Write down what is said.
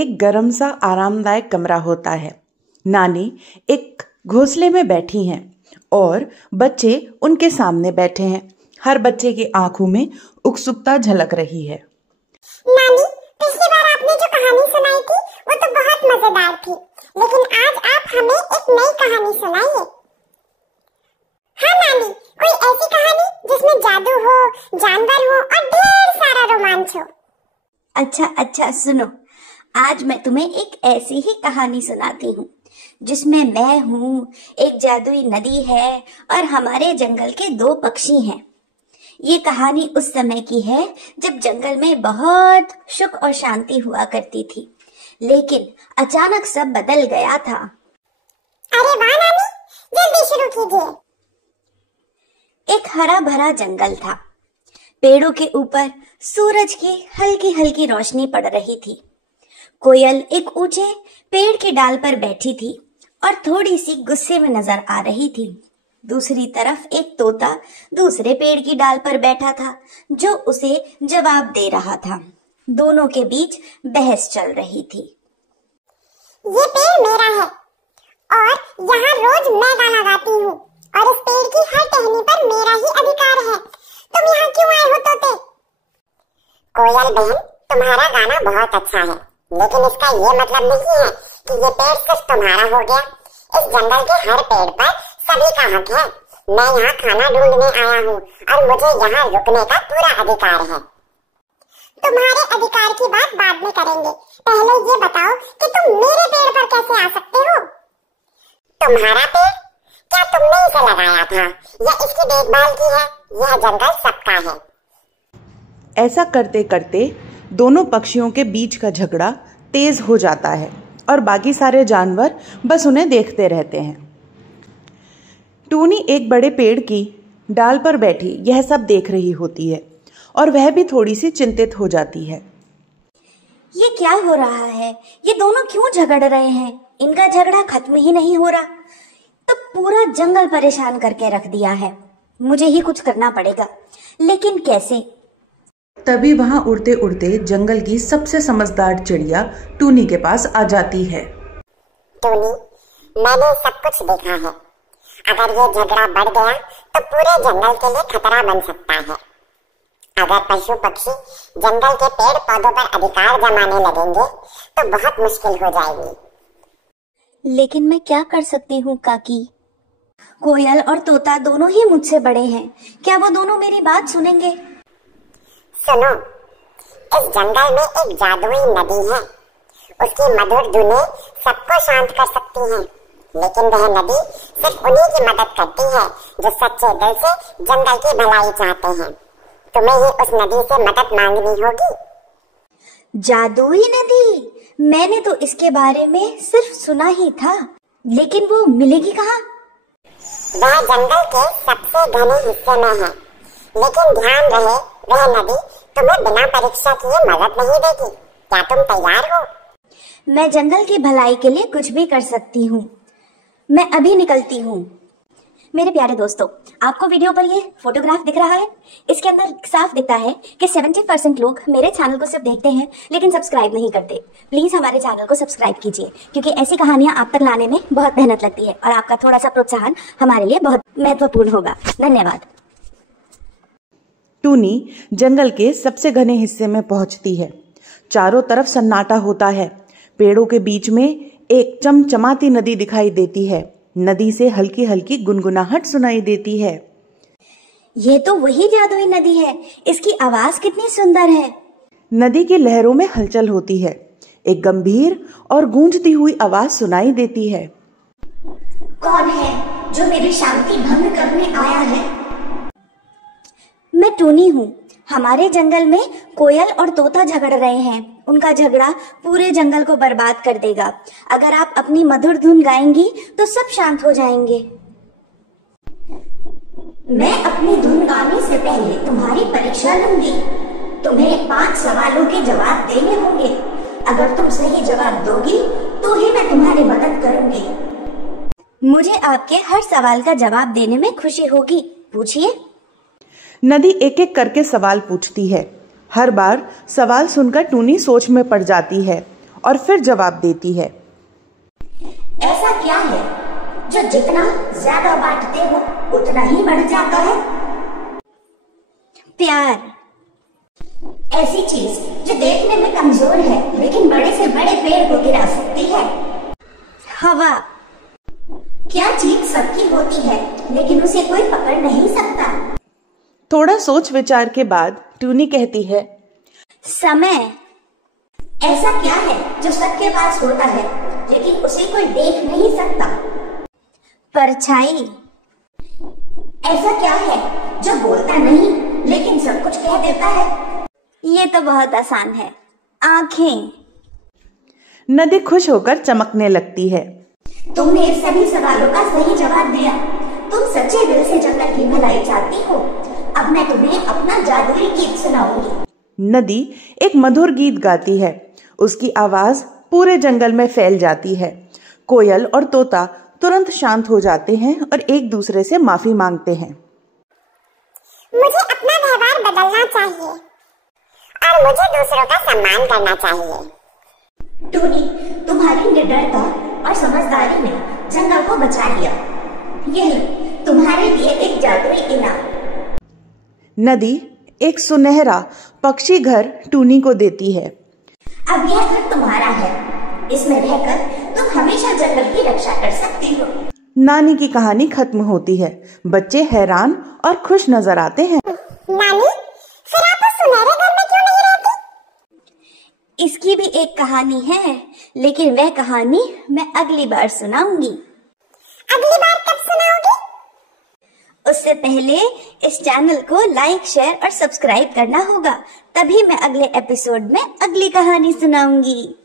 एक गर्म सा आरामदायक कमरा होता है। नानी एक घोंसले में बैठी हैं और बच्चे उनके सामने बैठे हैं। हर बच्चे की आंखों में उत्सुकता झलक रही है। नानी, पिछली बार आपने जो कहानी सुनाई थी वो तो बहुत मजेदार थी, लेकिन आज आप हमें एक नई कहानी सुनाइए। हाँ नानी, कोई ऐसी कहानी जिसमें जादू हो, जानवर हो और ढेर सारा रोमांच हो। अच्छा सुनो, आज मैं तुम्हें एक ऐसी ही कहानी सुनाती हूँ जिसमें मैं हूँ, एक जादुई नदी है और हमारे जंगल के 2 पक्षी हैं। ये कहानी उस समय की है जब जंगल में बहुत सुख और शांति हुआ करती थी, लेकिन अचानक सब बदल गया था। अरे वाह नानी, जल्दी शुरू कीजिए। एक हरा भरा जंगल था। पेड़ों के ऊपर सूरज की हल्की हल्की रोशनी पड़ रही थी। कोयल एक ऊंचे पेड़ के डाल पर बैठी थी और थोड़ी सी गुस्से में नजर आ रही थी। दूसरी तरफ एक तोता दूसरे पेड़ की डाल पर बैठा था जो उसे जवाब दे रहा था। दोनों के बीच बहस चल रही थी। ये पेड़ मेरा है और यहाँ रोज मैं गाना गाती हूँ और इस पेड़ की हर टहनी पर मेरा ही अधिकार है। तुम यहाँ क्यों आए हो तोते? कोयल बहन, तुम्हारा गाना बहुत अच्छा है, लेकिन इसका ये मतलब नहीं है कि ये पेड़ सिर्फ तुम्हारा हो गया। इस जंगल के हर पेड़ पर सभी का हक है। मैं यहाँ खाना ढूंढने आया हूँ और मुझे यहाँ रुकने का पूरा अधिकार है। तुम्हारे अधिकार की बात बाद में करेंगे, पहले ये बताओ कि तुम मेरे पेड़ पर कैसे आ सकते हो? तुम्हारा पेड़? क्या तुमने इसे लगाया था या इसकी देखभाल की है? यह जंगल सबका है। ऐसा करते करते दोनों पक्षियों के बीच का झगड़ा तेज हो जाता है और बाकी सारे जानवर बस उन्हें देखते रहते हैं। टूनी एक बड़े पेड़ की डाल पर बैठी यह सब देख रही होती है और वह भी थोड़ी सी चिंतित हो जाती है। ये क्या हो रहा है? ये दोनों क्यों झगड़ रहे हैं? इनका झगड़ा खत्म ही नहीं हो रहा। तो पूरा जंगल परेशान करके रख दिया है। मुझे ही कुछ करना पड़ेगा, लेकिन कैसे? तभी वहां उड़ते उड़ते जंगल की सबसे समझदार चिड़िया टूनी के पास आ जाती है। टूनी, मैंने सब कुछ देखा है। अगर ये झगड़ा बढ़ गया तो पूरे जंगल के लिए खतरा बन सकता है। अगर पशु पक्षी जंगल के पेड़ पौधों पर अधिकार जमाने लगेंगे तो बहुत मुश्किल हो जाएगी। लेकिन मैं क्या कर सकती हूँ काकी? कोयल और तोता दोनों ही मुझसे बड़े हैं। क्या वो दोनों मेरी बात सुनेंगे? सुनो, इस जंगल में एक जादुई नदी है। उसकी मधुर धुनें सबको शांत कर सकती हैं, लेकिन वह नदी सिर्फ उन्हीं की मदद करती है जो सच्चे दिल से जंगल की भलाई चाहते हैं। तुम्हें ही उस नदी से मदद मांगनी होगी। जादुई नदी? मैंने तो इसके बारे में सिर्फ सुना ही था, लेकिन वो मिलेगी कहाँ? वह जंगल के सबसे घने हिस्से में है, लेकिन ध्यान रहे वह नदी तुम्हें बिना परीक्षा किए मदद नहीं देगी। क्या तुम तैयार हो? मैं जंगल की भलाई के लिए कुछ भी कर सकती हूँ। मैं अभी निकलती हूँ। मेरे प्यारे दोस्तों, आपको वीडियो पर ये फोटोग्राफ दिख रहा है? इसके अंदर साफ दिखता है कि 70% लोग मेरे चैनल को सिर्फ देखते हैं लेकिन सब्सक्राइब नहीं करते। प्लीज हमारे चैनल को सब्सक्राइब कीजिए, क्योंकि ऐसी कहानियां आप तक लाने में बहुत मेहनत लगती है और आपका थोड़ा सा प्रोत्साहन हमारे लिए बहुत महत्वपूर्ण होगा। धन्यवाद। टूनी जंगल के सबसे घने हिस्से में पहुंचती है। चारों तरफ सन्नाटा होता है। पेड़ों के बीच में एक चमचमाती नदी दिखाई देती है। नदी से हल्की हल्की गुनगुनाहट सुनाई देती है। ये तो वही जादुई नदी है। इसकी आवाज कितनी सुंदर है। नदी की लहरों में हलचल होती है। एक गंभीर और गूंजती हुई आवाज सुनाई देती है। कौन है जो मेरी शांति भंग करने आया है? मैं टूनी हूँ। हमारे जंगल में कोयल और तोता झगड़ रहे हैं। उनका झगड़ा पूरे जंगल को बर्बाद कर देगा। अगर आप अपनी मधुर धुन गाएंगी तो सब शांत हो जाएंगे। मैं अपनी धुन गाने से पहले तुम्हारी परीक्षा लूंगी। तुम्हें 5 सवालों के जवाब देने होंगे। अगर तुम सही जवाब दोगी तो ही मैं तुम्हारी मदद करूंगी। मुझे आपके हर सवाल का जवाब देने में खुशी होगी। पूछिए। नदी एक एक करके सवाल पूछती है। हर बार सवाल सुनकर टूनी सोच में पड़ जाती है और फिर जवाब देती है। ऐसा क्या है जो जितना ज्यादा बांटते हो उतना ही बढ़ जाता है? प्यार। ऐसी चीज जो देखने में कमजोर है लेकिन बड़े से बड़े पेड़ को गिरा सकती है। हवा। क्या चीज सबकी होती है लेकिन उसे कोई पकड़ नहीं सकता? थोड़ा सोच विचार के बाद टूनी कहती है, समय। ऐसा क्या है जो सबके पास होता है लेकिन उसे कोई देख नहीं सकता? परछाई। ऐसा क्या है जो बोलता नहीं लेकिन सब कुछ कह देता है? ये तो बहुत आसान है, आंखें। नदी खुश होकर चमकने लगती है। तुमने इस सभी सवालों का सही जवाब दिया। तुम सच्चे दिल से जंगल की भलाई चाहती हो। अब मैं तुम्हें अपना जादुई गीत सुनाऊंगी। नदी एक मधुर गीत गाती है। उसकी आवाज पूरे जंगल में फैल जाती है। कोयल और तोता तुरंत शांत हो जाते हैं और एक दूसरे से माफी मांगते हैं। मुझे अपना व्यवहार बदलना चाहिए और मुझे दूसरों का सम्मान करना चाहिए। टूनी, तुम्हारी निडरता और समझदारी ने जंगल को बचा लिया। यही तुम्हारे लिए एक जादुई इनाम। नदी एक सुनहरा पक्षी घर टूनी को देती है। अब यह घर तुम्हारा है। इसमें रहकर तुम हमेशा जंगल की रक्षा कर सकती हो। नानी की कहानी खत्म होती है। बच्चे हैरान और खुश नजर आते हैं। नानी, फिर आप उस सुनहरे घर में क्यों नहीं रहती? इसकी भी एक कहानी है, लेकिन वह कहानी मैं अगली बार सुनाऊंगी। अगली बार कब सुनाओगी? उससे पहले इस चैनल को लाइक, शेयर और सब्सक्राइब करना होगा। तभी मैं अगले एपिसोड में अगली कहानी सुनाऊंगी।